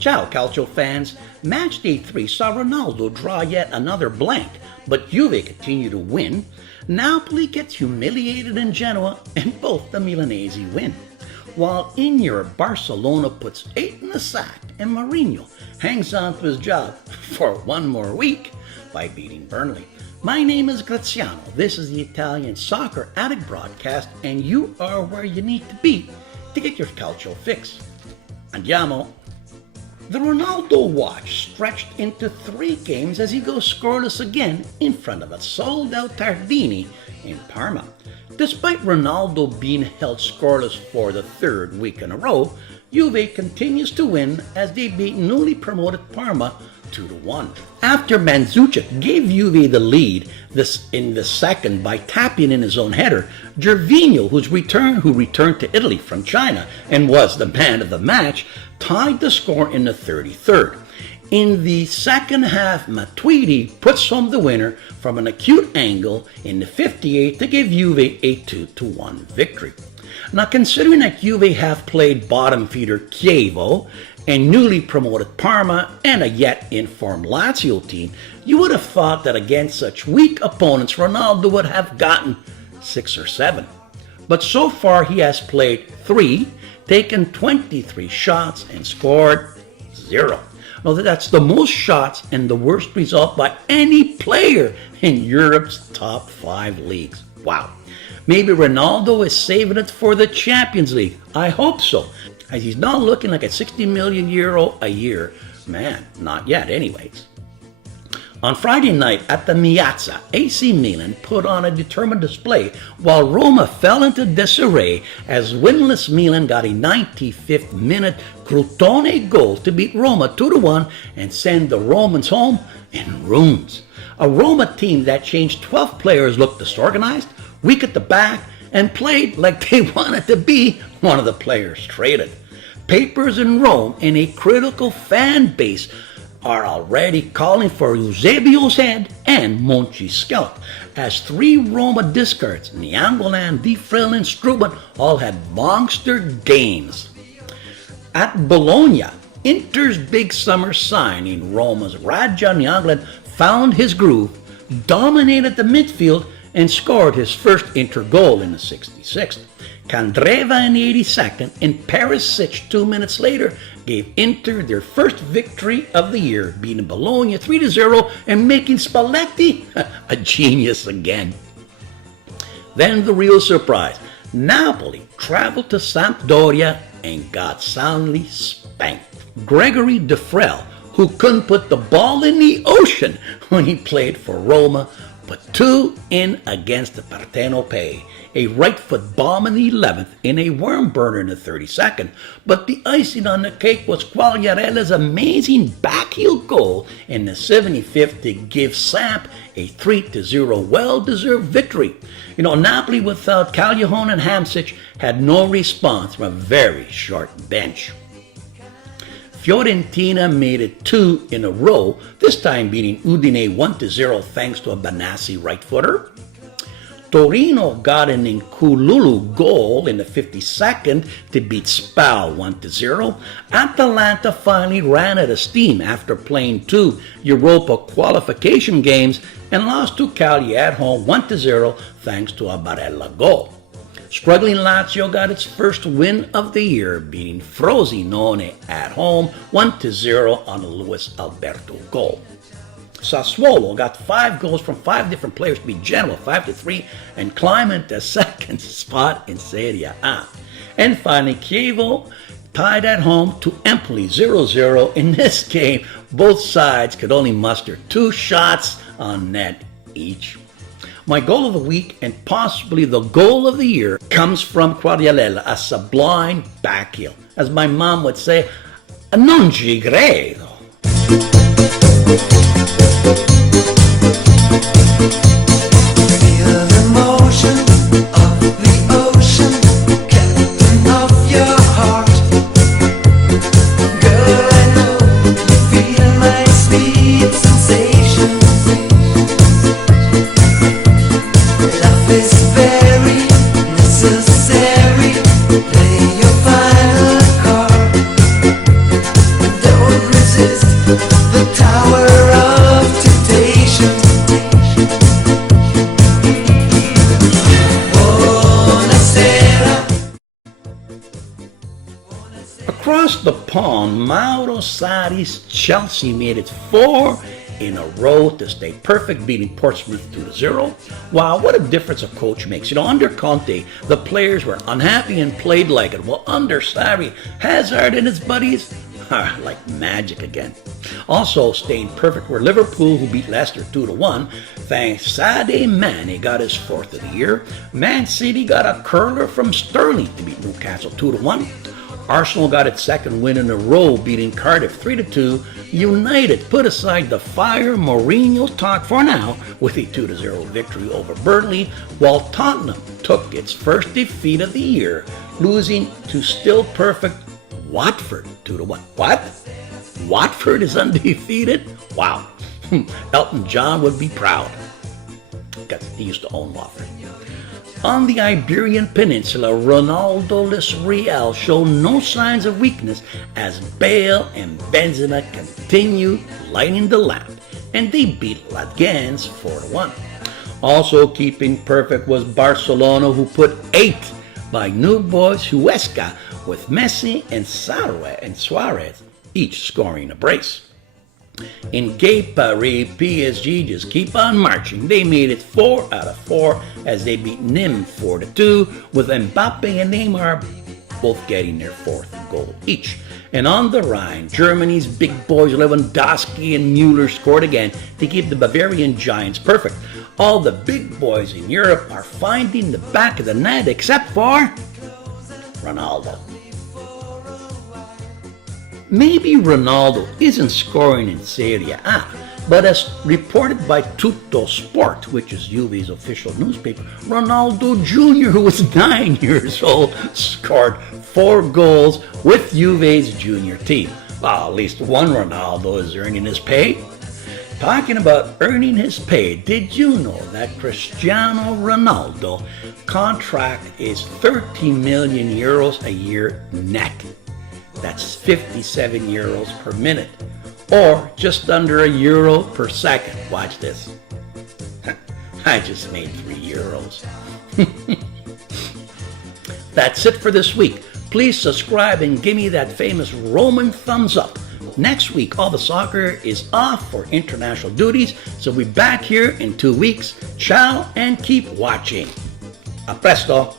Ciao, Calcio fans. Match day 3 saw Ronaldo draw yet another blank, but Juve continue to win. Napoli gets humiliated in Genoa, and both the Milanese win. While in Europe, Barcelona puts 8 in the sack, and Mourinho hangs on to his job for one more week by beating Burnley. My name is Graziano. This is the Italian Soccer Addict broadcast, and you are where you need to be to get your calcio fix. Andiamo! The Ronaldo watch stretched into 3 games as he goes scoreless again in front of a sold-out Tardini in Parma. Despite Ronaldo being held scoreless for the 3rd week in a row, Juve continues to win as they beat newly promoted Parma 2-1. After Mandzukic gave Juve the lead in the second by tapping in his own header, Gervinho, who returned to Italy from China and was the man of the match, tied the score in the 33rd. In the second half, Matuidi puts home the winner from an acute angle in the 58th to give Juve a 2-1 victory. Now, considering that Juve have played bottom feeder Chievo and newly promoted Parma and a yet informed Lazio team, you would have thought that against such weak opponents, Ronaldo would have gotten 6 or 7. But so far he has played 3, taken 23 shots and scored 0. Now that's the most shots and the worst result by any player in Europe's top 5 leagues. Wow. Maybe Ronaldo is saving it for the Champions League. I hope so, as he's not looking like a 60 million euro a year man. Not yet, anyways. On Friday night at the Miazza, AC Milan put on a determined display while Roma fell into disarray as winless Milan got a 95th minute Crotone goal to beat Roma 2-1 and send the Romans home in ruins. A Roma team that changed 12 players looked disorganized, weak at the back, and played like they wanted to be one of the players traded. Papers in Rome and a critical fan base are already calling for Eusebio's head and Monchi's scalp, as 3 Roma discards, Nainggolan, Di Frill, and Struben, all had monster games. At Bologna, Inter's big summer signing, Roma's Radja Nainggolan, found his groove, dominated the midfield, and scored his first Inter goal in the 66th. Candreva in the 82nd and Perisic 2 minutes later gave Inter their first victory of the year, beating Bologna 3-0 and making Spalletti a genius again. Then the real surprise. Napoli traveled to Sampdoria and got soundly spanked. Gregory De Frel, who couldn't put the ball in the ocean when he played for Roma, put 2 in against the Partenopei, a right foot bomb in the 11th and a worm burner in the 32nd. But the icing on the cake was Quagliarella's amazing backheel goal in the 75th to give Samp a 3-0 well-deserved victory. Napoli without Callejon and Hamsik had no response from a very short bench. Fiorentina made it 2 in a row, this time beating Udine 1-0 thanks to a Banassi right-footer. Torino got an Nkululu goal in the 52nd to beat Spal 1-0. Atalanta finally ran out of steam after playing 2 Europa qualification games and lost to Cagliari at home 1-0 thanks to a Barella goal. Struggling Lazio got its first win of the year, beating Frosinone at home 1-0 on a Luis Alberto goal. Sassuolo got 5 goals from 5 different players to beat Genoa 5-3 and climb into second spot in Serie A. And finally, Chievo tied at home to Empoli 0-0. In this game, both sides could only muster 2 shots on net each. My goal of the week, and possibly the goal of the year, comes from Quagliarella, a sublime backheel. As my mom would say, non ci credo. Feel the motion of the ocean, captain of your heart. Girl, I know you feel my sweet sensations. Love is very necessary. Play your final card. Don't Across the pond, Mauro Sarri's Chelsea made it 4 in a row to stay perfect, beating Portsmouth 2-0. Wow, what a difference a coach makes. Under Conte, the players were unhappy and played like it. Well, under Sarri, Hazard and his buddies are like magic again. Also staying perfect were Liverpool, who beat Leicester 2-1. Thanks Sadio Mane got his 4th of the year. Man City got a curler from Sterling to beat Newcastle 2-1. Arsenal got its 2nd win in a row, beating Cardiff 3-2. United put aside the fire Mourinho talk for now with a 2-0 victory over Burnley, while Tottenham took its first defeat of the year, losing to still perfect Watford 2-1. What? Watford is undefeated? Wow. Elton John would be proud, because he used to own Watford. On the Iberian Peninsula, Ronaldo-less Real showed no signs of weakness as Bale and Benzema continued lighting the lamp, and they beat Leganés 4-1. Also keeping perfect was Barcelona, who put 8 by New Boys Huesca, with Messi and Suarez each scoring a brace. In Gay Paris, PSG just keep on marching. They made it 4 out of 4 as they beat Nîmes 4-2, with Mbappe and Neymar both getting their 4th goal each. And on the Rhine, Germany's big boys Lewandowski and Müller scored again to keep the Bavarian Giants perfect. All the big boys in Europe are finding the back of the net except for Ronaldo. Maybe Ronaldo isn't scoring in Serie A, but as reported by Tutto Sport, which is Juve's official newspaper, Ronaldo Jr., who was 9 years old, scored 4 goals with Juve's junior team. Well, at least one Ronaldo is earning his pay. Talking about earning his pay, did you know that Cristiano Ronaldo contract is 30 million euros a year net? That's 57 euros per minute, or just under €1 per second. Watch this. I just made €3. That's it for this week. Please subscribe and give me that famous Roman thumbs up. Next week, all the soccer is off for international duties, so we'll be back here in 2 weeks. Ciao and keep watching. A presto.